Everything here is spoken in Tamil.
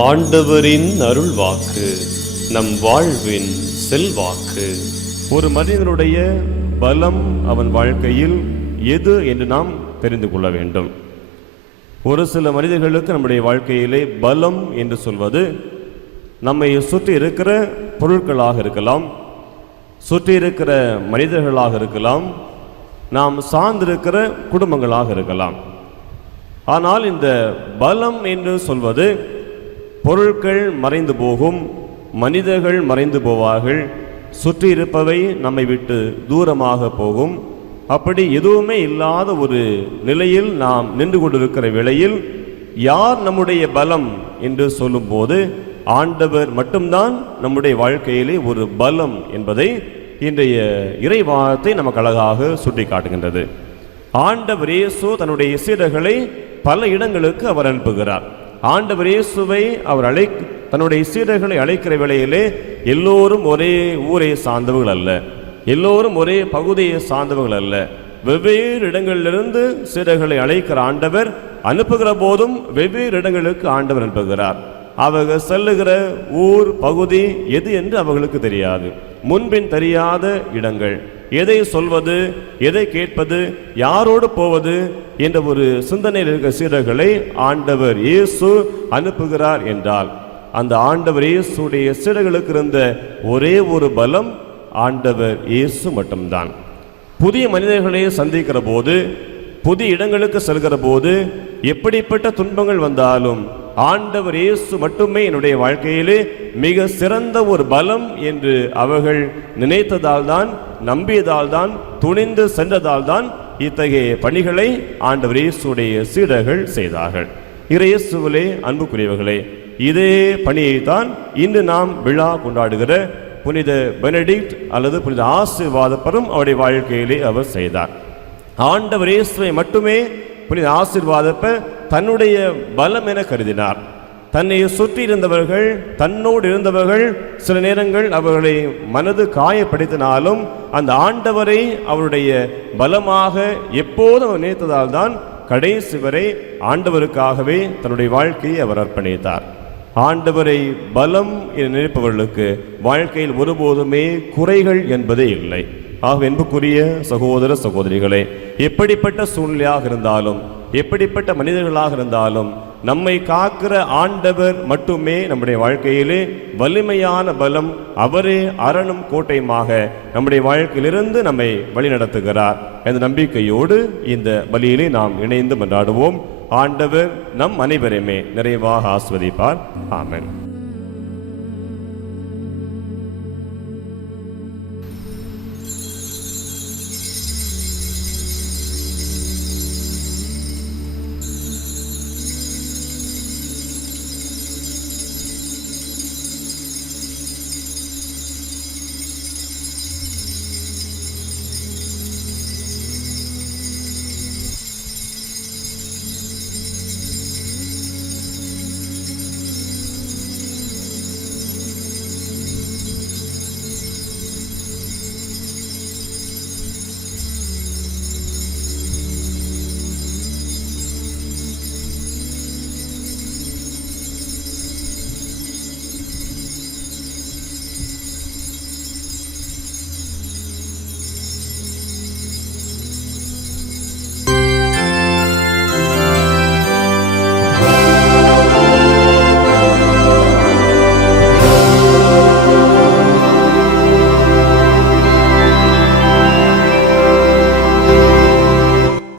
ஆண்டவரின் அருள்வாக்கு நம் வாழ்வின் செல்வாக்கு. ஒரு மனிதனுடைய பலம் அவன் வாழ்க்கையில் எது என்று நாம் தெரிந்து கொள்ள வேண்டும். ஒரு சில மனிதர்களுக்கு நம்முடைய வாழ்க்கையிலே பலம் என்று சொல்வது நம்மை சுற்றி இருக்கிற பொருட்களாக இருக்கலாம் சுற்றி இருக்கிற மனிதர்களாக இருக்கலாம் நாம் சார்ந்திருக்கிற குடும்பங்களாக இருக்கலாம். ஆனால் இந்த பலம் என்று சொல்வது பொருட்கள் மறைந்து போகும் மனிதர்கள் மறைந்து போவார்கள் சுற்றி இருப்பவை நம்மை விட்டு தூரமாக போகும். அப்படி எதுவுமே இல்லாத ஒரு நிலையில் நாம் நின்று கொண்டிருக்கிற வேளையில் யார் நம்முடைய பலம் என்று சொல்லும்போது ஆண்டவர் மட்டும்தான் நம்முடைய வாழ்க்கையிலே ஒரு பலம் என்பதை இன்றைய இறைவாதத்தை நமக்கு அழகாக சுட்டி காட்டுகின்றது ஆண்டவர் இயேசு தன்னுடைய சீடர்களை பல இடங்களுக்கு அவர் அனுப்புகிறார். ஆண்டவர் இயேசுவை அவர் அழை தன்னுடைய சீடர்களை அழைக்கிற வேளையிலே எல்லோரும் ஒரே ஊரை சார்ந்தவர்கள் அல்ல. எல்லோரும் ஒரே பகுதியை சார்ந்தவர்கள் அல்ல. வெவ்வேறு இடங்களிலிருந்து சீடர்களை அழைக்கிற ஆண்டவர் அனுப்புகிற போதும் வெவ்வேறு இடங்களுக்கு ஆண்டவர் அனுப்புகிறார். அவர்கள் செல்லுகிற ஊர் பகுதி எது என்று அவர்களுக்கு தெரியாது. முன்பின் தெரியாத இடங்கள். எதை சொல்வது எதை கேட்பது யாரோடு போவது என்ற ஒரு சிந்தனையில் இருக்கிற சீடர்களை ஆண்டவர் இயேசு அனுப்புகிறார் என்றால் அந்த ஆண்டவர் இயேசுடைய சீடர்களுக்கு இருந்த ஒரே ஒரு பலம் ஆண்டவர் இயேசு மட்டும்தான். புதிய மனிதர்களை சந்திக்கிற போது புதிய இடங்களுக்கு செல்கிற போது எப்படிப்பட்ட துன்பங்கள் வந்தாலும் ஆண்டவர் இயேசு மட்டுமே என்னுடைய வாழ்க்கையிலே மிக சிறந்த ஒரு பலம் என்று அவர்கள் நினைத்ததால் தான் நம்பியதால் தான் துணிந்து சென்றதால் தான் இத்தகைய பணிகளை ஆண்டவர் இயேசுடைய சீடர்கள் செய்தார்கள். இறையேசுவிலே அன்புக்குரியவர்களே இதே பணியை தான் இன்று நாம் விழா கொண்டாடுகிற புனித பெனடிக்ட் அல்லது புனித ஆசீர்வாதப்பரும் அவருடைய வாழ்க்கையிலே அவர் செய்தார். ஆண்டவர் இயேசுவை மட்டுமே புனித ஆசீர்வாதப்ப தன்னுடைய பலம் என கருதினார். தன்னை சுற்றி இருந்தவர்கள் தன்னோடு இருந்தவர்கள் சில நேரங்கள் அவர்களை மனது காயப்படுத்தினாலும் அந்த ஆண்டவரை அவருடைய பலமாக எப்போதும் அவர் நினைத்ததால் தான் கடைசி வரை ஆண்டவருக்காகவே தன்னுடைய வாழ்க்கையை அவர் அர்ப்பணித்தார். ஆண்டவரை பலம் என நினைப்பவர்களுக்கு வாழ்க்கையில் ஒருபோதுமே குறைகள் என்பதே இல்லை. ஆக என்புக்குரிய சகோதர சகோதரிகளே எப்படிப்பட்ட சூழ்நிலையாக இருந்தாலும் எப்படிப்பட்ட மனிதர்களாக இருந்தாலும் நம்மை காக்கிற ஆண்டவர் மட்டுமே நம்முடைய வாழ்க்கையிலே வலிமையான பலம் அவரே அரணும் கோட்டையுமாக நம்முடைய வாழ்க்கையிலிருந்து நம்மை வழிநடத்துகிறார். என்ற நம்பிக்கையோடு இந்த பலியிலே நாம் இணைந்து கொண்டாடுவோம் ஆண்டவர் நம் அனைவரையுமே நிறைவாக ஆஸ்வதிப்பார் ஆமன்.